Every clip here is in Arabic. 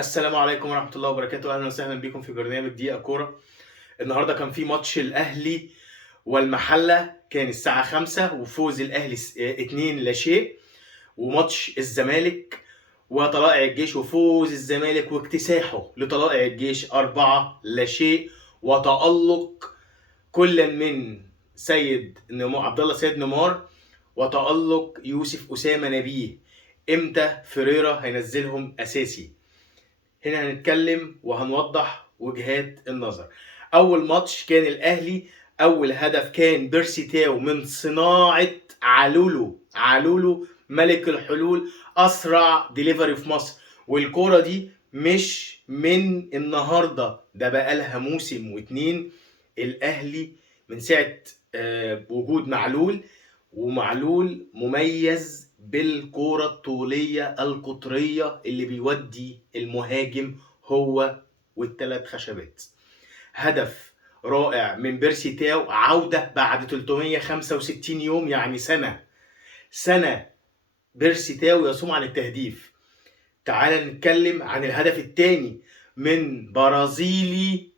السلام عليكم ورحمة الله وبركاته، أهلا وسهلا بكم في برنامج دقيقة كورة. النهارده كان في ماتش الأهلي والمحلة، كان الساعة 5 وفوز الأهلي 2 لا شيء، وماتش الزمالك وطلائع الجيش وفوز الزمالك واكتساحه لطلائع الجيش 4 لا شيء، وتألق كل من عبد الله سيد نيمار وتألق يوسف أسامة نبيه. امتى فيريرا هينزلهم أساسي؟ هنا هنتكلم وهنوضح وجهات النظر. اول ماتش كان الاهلي، اول هدف كان بيرسي تاو من صناعه علولو ملك الحلول، اسرع ديليفري في مصر. والكوره دي مش من النهارده، ده بقالها موسم واتنين. الاهلي من ساعه وجود ومعلول مميز بالكورة الطولية القطرية اللي بيودي المهاجم هو والثلاث خشبات. هدف رائع من بيرسي تاو، عودة بعد 365 يوم، يعني سنة بيرسي تاو يصوم عن التهديف. تعال نتكلم عن الهدف الثاني، من برازيلي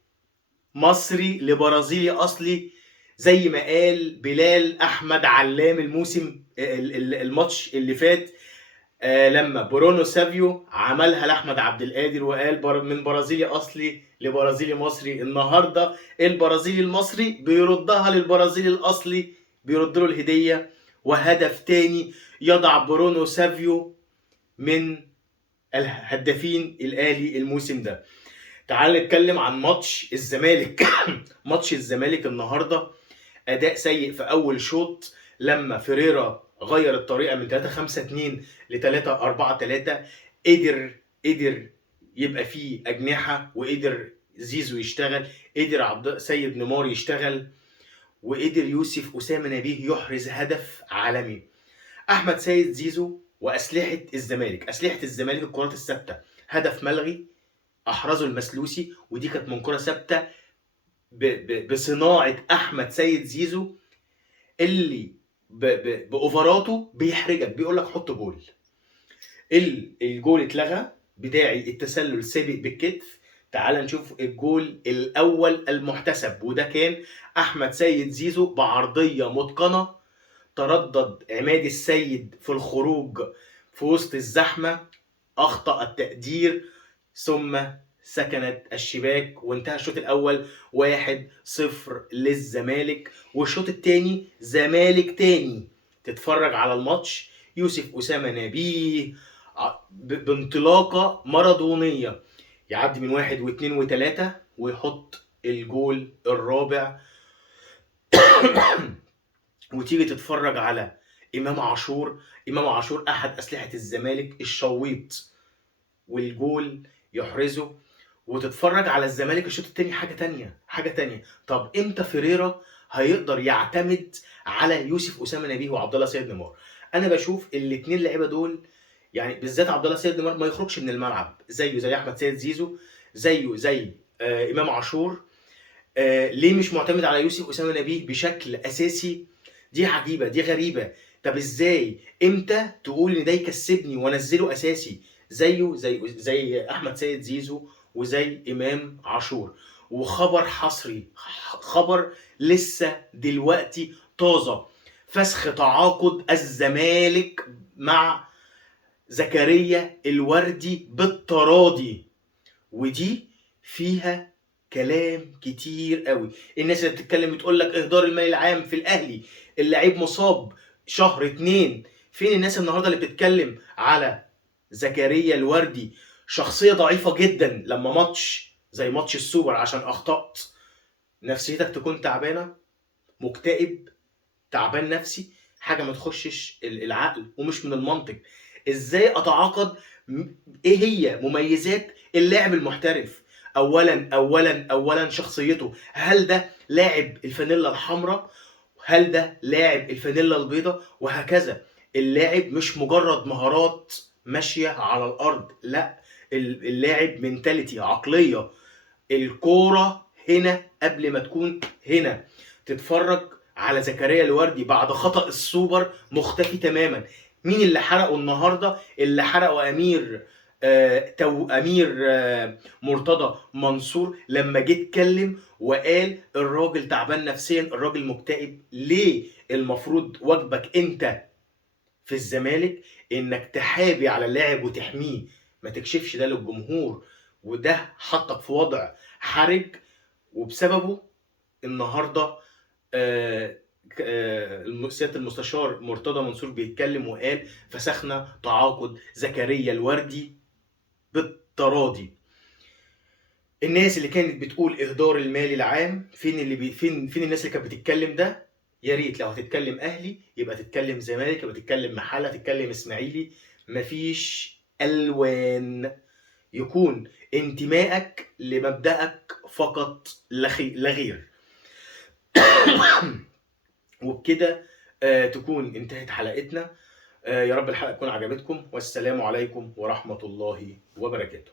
مصري لبرازيلي اصلي، زي ما قال بلال احمد علام الماتش اللي فات، لما برونو سافيو عملها لاحمد عبد القادر وقال من برازيلي اصلي لبرازيلي مصري. النهارده البرازيلي المصري بيردها للبرازيلي الاصلي، بيرد له الهديه. وهدف تاني يضع برونو سافيو من الهدافين الاهلي الموسم ده. تعال نتكلم عن ماتش الزمالك. ماتش الزمالك النهارده اداء سيء في اول شوط، لما فيريرا غير الطريقه من 3-5-2 ل 3-4-3. قدر يبقى فيه اجنحه، وقدر زيزو يشتغل، قدر عبد سيد نيمار يشتغل، وقدر يوسف اسامه نبيه يحرز هدف عالمي. احمد سيد زيزو واسلحه الزمالك، الكرات الثابته، هدف ملغي احرزه المسلوسي، ودي كانت من كره ثابته بصناعه احمد سيد زيزو، اللي باوفراته بيحرجك، بيقول لك حط جول. الجول اتلغى بداعي التسلل سابق بالكتف. تعال نشوف الجول الاول المحتسب، وده كان احمد سيد زيزو بعرضيه متقنه، تردد عماد السيد في الخروج في وسط الزحمه، اخطا التقدير، ثم سكنت الشباك، وانتهى الشوط الاول 1-0 للزمالك. والشوط الثاني زمالك تاني. تتفرج على الماتش، يوسف اسامه نبيه بانطلاقه مارادونيه يعدي من 1 و2 و3 ويحط الجول الرابع. وتيجي تتفرج على امام عاشور احد اسلحه الزمالك، الشويط والجول يحرزه. وتتفرج على الزمالك الشوط الثاني، حاجه تانية. طب امتى فيريرا هيقدر يعتمد على يوسف اسامه نبيه وعبد الله سيد نيمار؟ انا بشوف الاثنين لعيبه دول، يعني بالذات عبد الله سيد نيمار، ما يخرجش من الملعب زي احمد سيد زيزو، زي امام عاشور. ليه مش معتمد على يوسف اسامه نبيه بشكل اساسي؟ دي عجيبه، دي غريبه. طب ازاي؟ امتى تقول ان ده يكسبني وانزله اساسي زيه زي احمد سيد زيزو وزي امام عاشور؟ وخبر حصري، خبر لسه دلوقتي طازه، فسخ تعاقد الزمالك مع زكريا الوردي بالتراضي. ودي فيها كلام كتير قوي. الناس اللي بتتكلم بتقول لك اهدار المال العام في الاهلي، اللاعب مصاب شهر 2. فين الناس النهارده اللي بتتكلم على زكريا الوردي؟ شخصيه ضعيفه جدا. لما ماتش زي ماتش السوبر عشان اخطأت، نفسيتك تكون تعبانه، مكتئب، تعبان نفسي، حاجه ما تخشش العقل ومش من المنطق. ازاي اتعاقد؟ ايه هي مميزات اللاعب المحترف؟ اولا شخصيته. هل ده لاعب الفانيلا الحمراء؟ هل ده لاعب الفانيلا البيضاء؟ وهكذا. اللاعب مش مجرد مهارات ماشيه على الارض، لا، اللاعب منتاليتي، عقليه. الكوره هنا قبل ما تكون هنا. تتفرج على زكريا الوردي بعد خطأ السوبر، مختفي تماما. مين اللي حرقه النهارده؟ اللي حرقه امير امير مرتضى منصور لما جه اتكلم وقال الراجل تعبان نفسيا، الراجل مكتئب. ليه المفروض واجبك انت في الزمالك انك تحابي على اللاعب وتحميه، ما تكشفش ده للجمهور. وده حطك في وضع حرج، وبسببه النهارده سياده المستشار مرتضى منصور بيتكلم وقال فسخنا تعاقد زكريا الوردي بالتراضي. الناس اللي كانت بتقول اهدار المال العام، فين فين الناس اللي كانت بتتكلم ده؟ يا ريت لو هتتكلم اهلي يبقى تتكلم زمالك، يبقى تتكلم محله، تتكلم اسماعيلي. مفيش الوان، يكون انتمائك لمبدأك فقط لا غير. وبكده تكون انتهت حلقتنا. يا رب الحلقه تكون عجبتكم، والسلام عليكم ورحمه الله وبركاته.